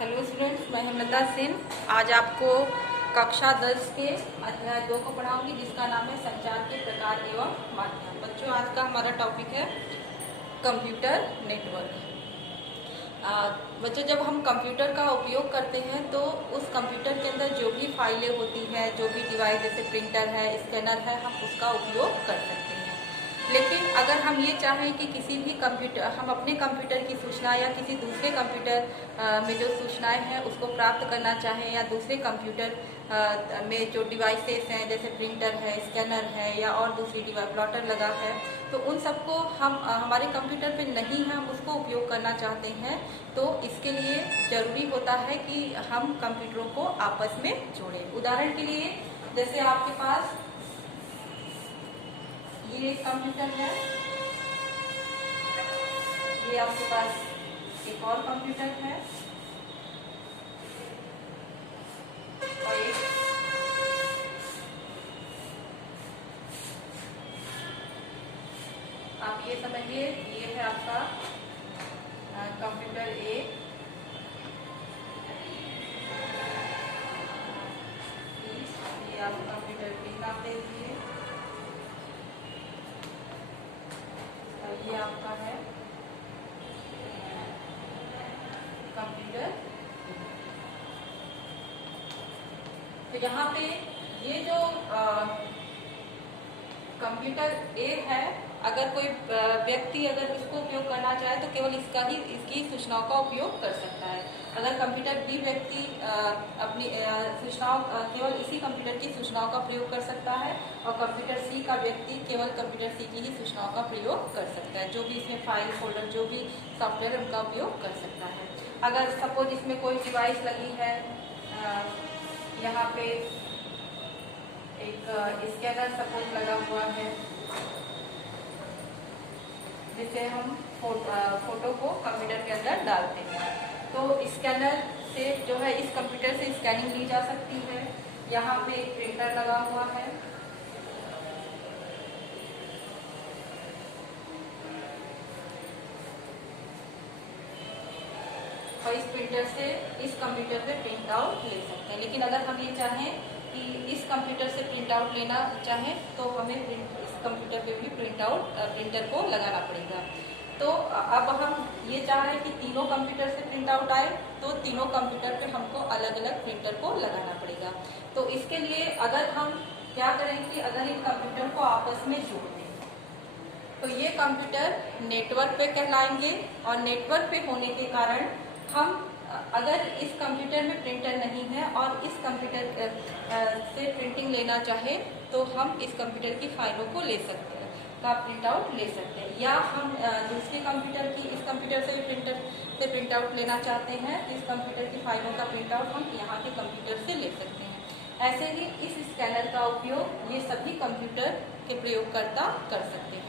Hello students, मैं हेमलता सिंह आज आपको कक्षा 10 के अध्याय 2 को पढ़ाऊंगी, जिसका नाम है संचार के प्रकार एवं माध्यम। बच्चों, आज का हमारा टॉपिक है कंप्यूटर नेटवर्क। बच्चों, जब हम कंप्यूटर का उपयोग करते हैं तो उस कंप्यूटर के अंदर जो भी फाइलें होती हैं, जो भी डिवाइस जैसे प्रिंटर है, स्कैनर है, हम उसका उपयोग कर सकते हैं। लेकिन अगर हम ये चाहें कि किसी भी कंप्यूटर, हम अपने कंप्यूटर की सूचना या किसी दूसरे कंप्यूटर में जो सूचनाएं हैं उसको प्राप्त करना चाहें, या दूसरे कंप्यूटर में जो डिवाइसेस हैं जैसे प्रिंटर है, स्कैनर है या और दूसरी डिवाइस प्लॉटर लगा है, तो उन सबको हम हमारे कंप्यूटर पे नहीं है, हम उसको उपयोग करना चाहते हैं, तो इसके लिए ज़रूरी होता है कि हम कंप्यूटरों को आपस में जोड़ें। उदाहरण के लिए, जैसे आपके पास ये एक कंप्यूटर है, ये आपके पास एक और कंप्यूटर है, और एक आप ये समझिए, ये है आपका कंप्यूटर ए, ये आप कंप्यूटर बी नाम दे दीजिए, ये आपका है कंप्यूटर। तो यहाँ पे ये जो कंप्यूटर ए है, अगर कोई व्यक्ति अगर इसको उपयोग करना चाहे तो केवल इसकी सूचनाओं का उपयोग कर सकता है। अगर कंप्यूटर बी व्यक्ति अपनी सूचनाओं केवल इसी कंप्यूटर की सूचनाओं का प्रयोग कर सकता है, और कंप्यूटर सी का व्यक्ति केवल कंप्यूटर सी की ही सूचनाओं का प्रयोग कर सकता है। जो भी इसमें फाइल फोल्डर, जो भी सॉफ्टवेयर है, उनका उपयोग कर सकता है। अगर सपोज इसमें कोई डिवाइस लगी है, यहाँ पे एक स्कैनर सपोज लगा हुआ है, जिसे हम फोटो को कंप्यूटर के अंदर डालते हैं, तो स्कैनर से जो है इस कंप्यूटर से स्कैनिंग ली जा सकती है। यहाँ पे एक प्रिंटर लगा हुआ है, और इस प्रिंटर से इस कंप्यूटर पे प्रिंट आउट ले सकते हैं। लेकिन अगर हम ये चाहें कि इस कंप्यूटर से प्रिंट आउट लेना चाहें तो हमें इस कंप्यूटर पे भी प्रिंटर को लगाना पड़ेगा। तो अब हम ये चाह रहे हैं कि तीनों कंप्यूटर से प्रिंट आउट आए, तो तीनों कंप्यूटर पे हमको अलग अलग प्रिंटर को लगाना पड़ेगा। तो इसके लिए अगर हम क्या करें कि अगर इन कंप्यूटर को आपस में जोड़ दें, तो ये कंप्यूटर नेटवर्क पे कहलाएंगे, और नेटवर्क पे होने के कारण हम अगर इस कंप्यूटर में प्रिंटर नहीं है और इस कंप्यूटर से प्रिंटिंग लेना चाहे, तो हम इस कंप्यूटर की फाइलों को ले सकते हैं, का प्रिंट आउट ले सकते हैं। या हम दूसरे कंप्यूटर की, इस कंप्यूटर से भी प्रिंट आउट लेना चाहते हैं, इस कंप्यूटर की फाइलों का प्रिंट आउट हम यहाँ के कंप्यूटर से ले सकते हैं। ऐसे ही इस स्कैनर का उपयोग ये सभी कंप्यूटर के प्रयोगकर्ता कर सकते हैं।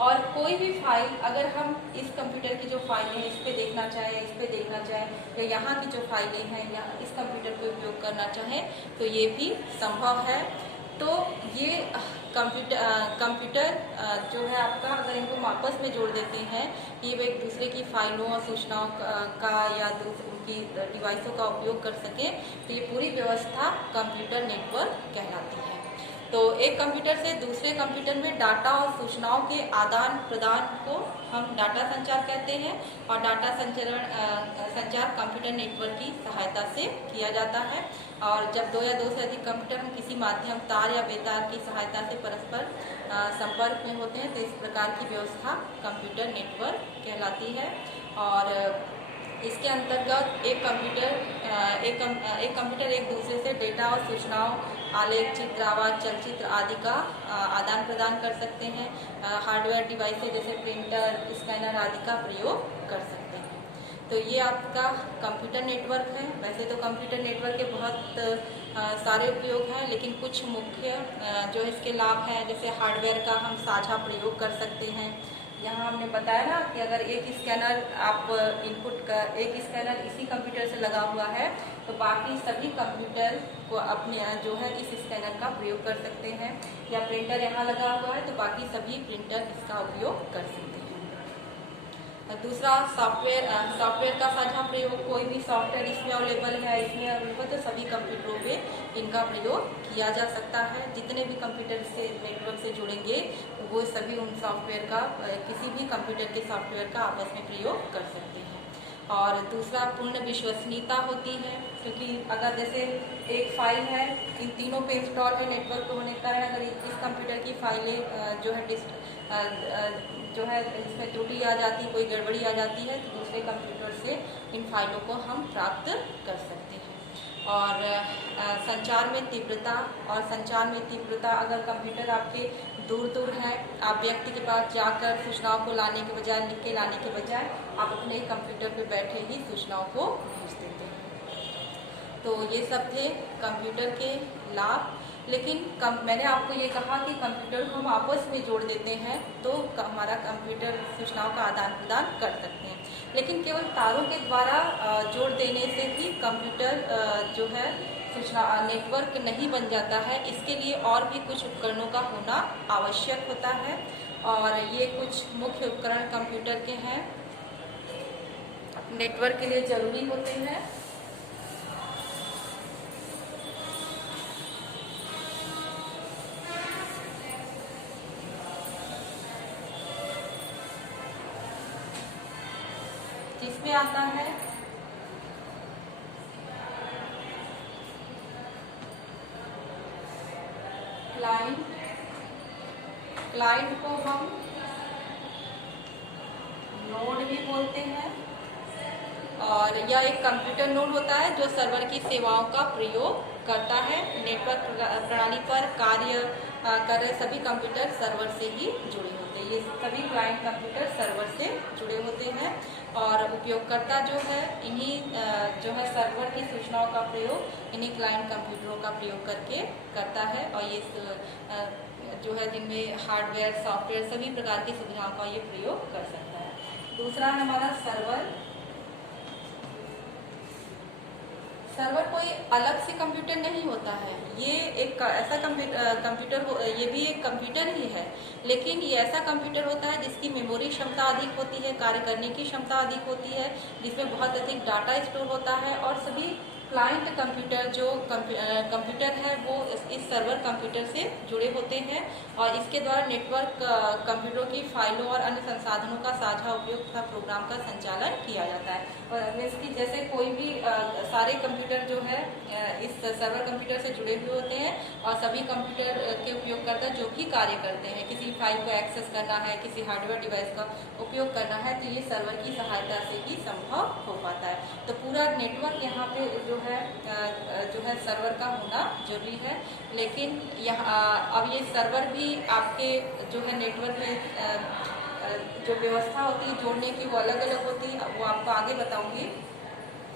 और कोई भी फाइल अगर हम इस कंप्यूटर की जो फाइलें इस पे देखना चाहें, इस पे देखना चाहें, या यहाँ की जो फाइलें हैं या इस कंप्यूटर को उपयोग करना चाहें, तो ये भी संभव है। तो ये कंप्यूटर जो है आपका, अगर इनको आपस में जोड़ देते हैं, ये वो एक दूसरे की फाइलों और सूचनाओं का या उनकी डिवाइसों का उपयोग कर सकें, तो ये पूरी व्यवस्था कंप्यूटर नेटवर्क कहलाती है। तो एक कंप्यूटर से दूसरे कंप्यूटर में डाटा और सूचनाओं के आदान प्रदान को हम डाटा संचार कहते हैं, और डाटा संचार कंप्यूटर नेटवर्क की सहायता से किया जाता है। और जब दो या दो से अधिक कंप्यूटर हम किसी माध्यम, तार या बेतार की सहायता से परस्पर संपर्क में होते हैं, तो इस प्रकार की व्यवस्था कंप्यूटर नेटवर्क कहलाती है। और इसके अंतर्गत एक कंप्यूटर एक दूसरे से डेटा और सूचनाओं, आलेख, चित्र, आवाज, चलचित्र आदि का आदान प्रदान कर सकते हैं। हार्डवेयर डिवाइसेज जैसे प्रिंटर, स्कैनर आदि का प्रयोग कर सकते हैं। तो ये आपका कंप्यूटर नेटवर्क है। वैसे तो कंप्यूटर नेटवर्क के बहुत सारे उपयोग हैं, लेकिन कुछ मुख्य जो इसके लाभ हैं, जैसे हार्डवेयर का हम साझा प्रयोग कर सकते हैं। यहाँ हमने बताया ना कि अगर एक स्कैनर आप एक स्कैनर इसी कंप्यूटर से लगा हुआ है, तो बाकी सभी कंप्यूटर को अपने जो है इस स्कैनर का प्रयोग कर सकते हैं। या प्रिंटर यहाँ लगा हुआ है तो बाकी सभी प्रिंटर इसका उपयोग कर सकते हैं। दूसरा सॉफ्टवेयर का साझा प्रयोग, कोई भी सॉफ्टवेयर इसमें अवेलेबल है, इसमें अवेलेबल तो सभी कंप्यूटरों पे इनका प्रयोग किया जा सकता है। जितने भी कंप्यूटर से नेटवर्क से जुड़ेंगे वो सभी उन सॉफ्टवेयर का किसी भी कंप्यूटर के सॉफ्टवेयर का आपस में प्रयोग कर सकते हैं। और दूसरा पूर्ण विश्वसनीयता होती है, क्योंकि अगर जैसे एक फाइल है इन तीनों पे इंस्टॉल है, नेटवर्क होने के कारण अगर इस कंप्यूटर की फाइलें जो है इसमें त्रुटि आ जाती, कोई गड़बड़ी आ जाती है तो दूसरे कंप्यूटर से इन फाइलों को हम प्राप्त कर सकते हैं। और संचार में तीव्रता, अगर कंप्यूटर आपके दूर है, आप व्यक्ति के पास जाकर सूचनाओं को लाने के बजाय, लिख के लाने के बजाय आप अपने कंप्यूटर पर बैठे ही सूचनाओं को भेज देते हैं। तो ये सब थे कंप्यूटर के लाभ। लेकिन मैंने आपको ये कहा कि कंप्यूटर को हम आपस में जोड़ देते हैं तो हमारा कंप्यूटर सूचनाओं का आदान प्रदान कर सकते हैं, लेकिन केवल तारों के द्वारा जोड़ देने से ही कंप्यूटर जो है सूचना नेटवर्क नहीं बन जाता है। इसके लिए और भी कुछ उपकरणों का होना आवश्यक होता है, और ये कुछ मुख्य उपकरण कंप्यूटर के हैं, नेटवर्क के लिए जरूरी होते हैं। जिसमें आता है क्लाइंट को हम नोड भी बोलते हैं, और यह एक कंप्यूटर नोड होता है जो सर्वर की सेवाओं का प्रयोग करता है। नेटवर्क प्रणाली पर कार्य कर रहे सभी कंप्यूटर सर्वर से ही जुड़े होते हैं। ये सभी क्लाइंट कंप्यूटर सर्वर से जुड़े होते हैं, और उपयोगकर्ता जो है इन्हीं जो है सर्वर की सूचनाओं का प्रयोग इन्हीं क्लाइंट कंप्यूटरों का प्रयोग करके करता है। और ये जो है जिनमें हार्डवेयर सॉफ्टवेयर सभी प्रकार की सुविधाओं का ये प्रयोग कर सकता है। दूसरा है हमारा सर्वर कोई अलग से कंप्यूटर नहीं होता है, ये एक ऐसा कंप्यूटर ये भी एक कंप्यूटर ही है, लेकिन ये ऐसा कंप्यूटर होता है जिसकी मेमोरी क्षमता अधिक होती है, कार्य करने की क्षमता अधिक होती है, जिसमें बहुत अधिक डाटा स्टोर होता है। और सभी क्लाइंट कंप्यूटर जो कंप्यूटर है वो इस सर्वर कंप्यूटर से जुड़े होते हैं, और इसके द्वारा नेटवर्क कंप्यूटरों की फाइलों और अन्य संसाधनों का साझा उपयोग तथा प्रोग्राम का संचालन किया जाता है। और इसकी जैसे कोई भी सारे कंप्यूटर जो है इस सर्वर कंप्यूटर से जुड़े हुए होते हैं, और सभी कंप्यूटर के उपयोगकर्ता जो भी कार्य करते हैं, किसी फाइल को एक्सेस करना है, किसी हार्डवेयर डिवाइस का उपयोग करना है, तो ये सर्वर की सहायता से ही संभव हो पाता है। तो पूरा नेटवर्क यहाँ पे जो है सर्वर का होना जरूरी है। लेकिन यहाँ अब ये सर्वर भी आपके जो है नेटवर्क में जो व्यवस्था होती है जोड़ने की वो अलग अलग होती है, वो आपको आगे बताऊंगी।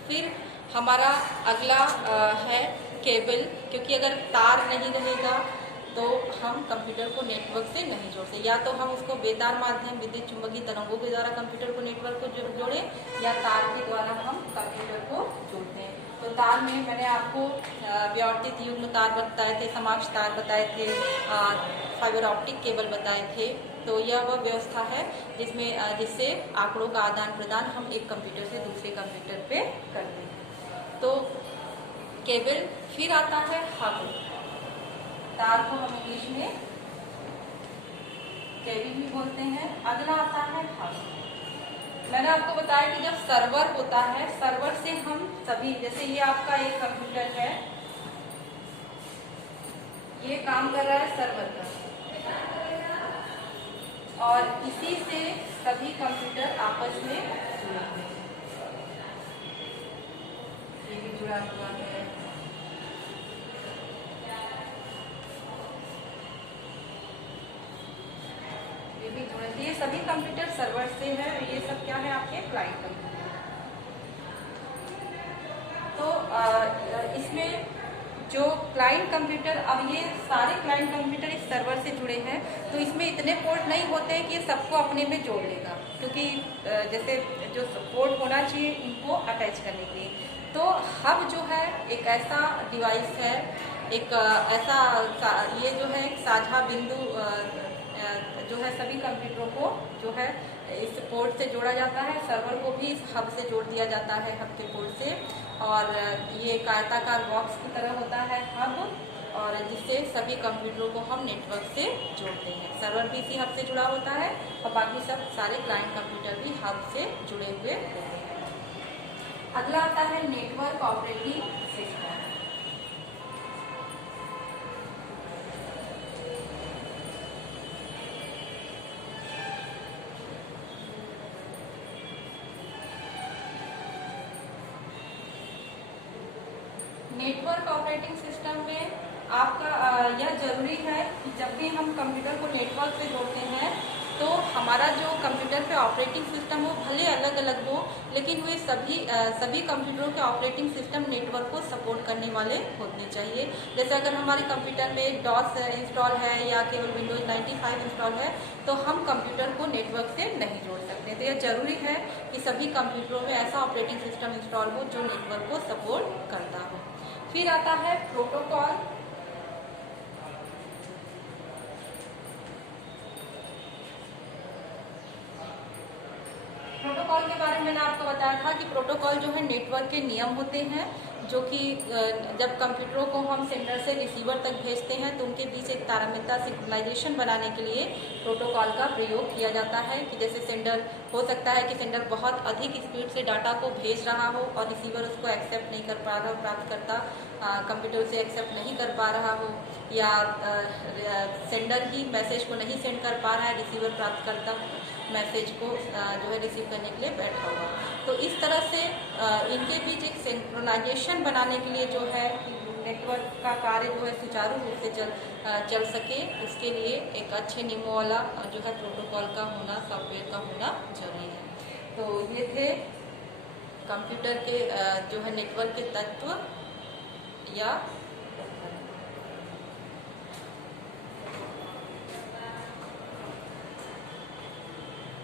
फिर हमारा अगला है केबल, क्योंकि अगर तार नहीं रहेगा तो हम कंप्यूटर को नेटवर्क से नहीं जोड़ सकते। या तो हम उसको बेतार माध्यम विद्युत चुंबकीय तरंगों के द्वारा कंप्यूटर को नेटवर्क को जोड़ें, या तार के द्वारा हम कंप्यूटर को जोड़ते हैं। तो तार में मैंने आपको व्यावर्तित युग्म तार बताए थे, समाक्ष तार बताए थे, फाइबर ऑप्टिक केबल बताए थे। तो यह वह व्यवस्था है जिससे आंकड़ों का आदान प्रदान हम एक कंप्यूटर से दूसरे कंप्यूटर पे करते हैं। तो केबल। फिर आता है हब, तार को हम इंग्लिश में केबल भी बोलते हैं। अगला आता है हब। मैंने आपको बताया कि जब सर्वर होता है, सर्वर से हम सभी, जैसे ये आपका एक कंप्यूटर है, ये काम कर रहा है सर्वर का, और इसी से सभी कंप्यूटर आपस में जुड़े हुए हैं। ये भी जुड़ा हुआ है, ये भी जुड़े। ये सभी कंप्यूटर सर्वर से है, ये सब क्या है आपके क्लाइंट कंप्यूटर। तो इसमें जो क्लाइंट कंप्यूटर, अब ये सारे क्लाइंट कंप्यूटर इस सर्वर से जुड़े हैं, तो इसमें इतने पोर्ट नहीं होते हैं कि ये सबको अपने में जोड़ लेगा, क्योंकि जैसे जो पोर्ट होना चाहिए इनको अटैच करने के लिए। तो हब जो है एक ऐसा डिवाइस है, एक ऐसा ये जो है एक साझा बिंदु जो है सभी कंप्यूटरों को जो है इस पोर्ट से जोड़ा जाता है, सर्वर को भी इस हब से जोड़ दिया जाता है, हब के पोर्ट से। और ये एक आयताकार बॉक्स की तरह होता है हब, और जिससे सभी कंप्यूटरों को हम नेटवर्क से जोड़ते हैं। सर्वर भी इसी हब से जुड़ा होता है और बाकी सब सारे क्लाइंट कंप्यूटर भी हब से जुड़े हुए होते हैं। अगला आता है network operating system. Network operating system में आपका यह जरूरी है कि जब भी हम कंप्यूटर को नेटवर्क से जोड़ते हैं तो हमारा जो कंप्यूटर पे ऑपरेटिंग सिस्टम हो भले अलग अलग हो, लेकिन वे सभी कंप्यूटरों के ऑपरेटिंग सिस्टम नेटवर्क को सपोर्ट करने वाले होने चाहिए। जैसे अगर हमारे कंप्यूटर में डॉस इंस्टॉल है या केवल विंडोज 95 इंस्टॉल है तो हम कंप्यूटर को नेटवर्क से नहीं जोड़ सकते। तो यह जरूरी है कि सभी कंप्यूटरों में ऐसा ऑपरेटिंग सिस्टम इंस्टॉल हो जो नेटवर्क को सपोर्ट करता हो। फिर आता है प्रोटोकॉल। प्रोटोकॉल के बारे में मैंने आपको बताया था कि प्रोटोकॉल जो है नेटवर्क के नियम होते हैं, जो कि जब कंप्यूटरों को हम सेंडर से रिसीवर तक भेजते हैं तो उनके बीच एक तारतम्यता सिंक्रोनाइजेशन बनाने के लिए प्रोटोकॉल का प्रयोग किया जाता है। कि जैसे सेंडर हो सकता है कि सेंडर बहुत अधिक स्पीड से डाटा को भेज रहा हो और रिसीवर उसको एक्सेप्ट नहीं कर पा रहा हो, प्राप्तकर्ता कंप्यूटर से एक्सेप्ट नहीं कर पा रहा हो, या सेंडर ही मैसेज को नहीं सेंड कर पा रहा है, रिसीवर प्राप्तकर्ता मैसेज को जो है रिसीव करने के लिए बैठा हुआ। तो इस तरह से इनके बीच एक सिंक्रोनाइजेशन बनाने के लिए जो है नेटवर्क का कार्य जो है सुचारू रूप से चल सके, उसके लिए एक अच्छे नियमों वाला जो है प्रोटोकॉल का होना, सॉफ्टवेयर का होना जरूरी है। तो ये थे कंप्यूटर के जो है नेटवर्क के तत्व या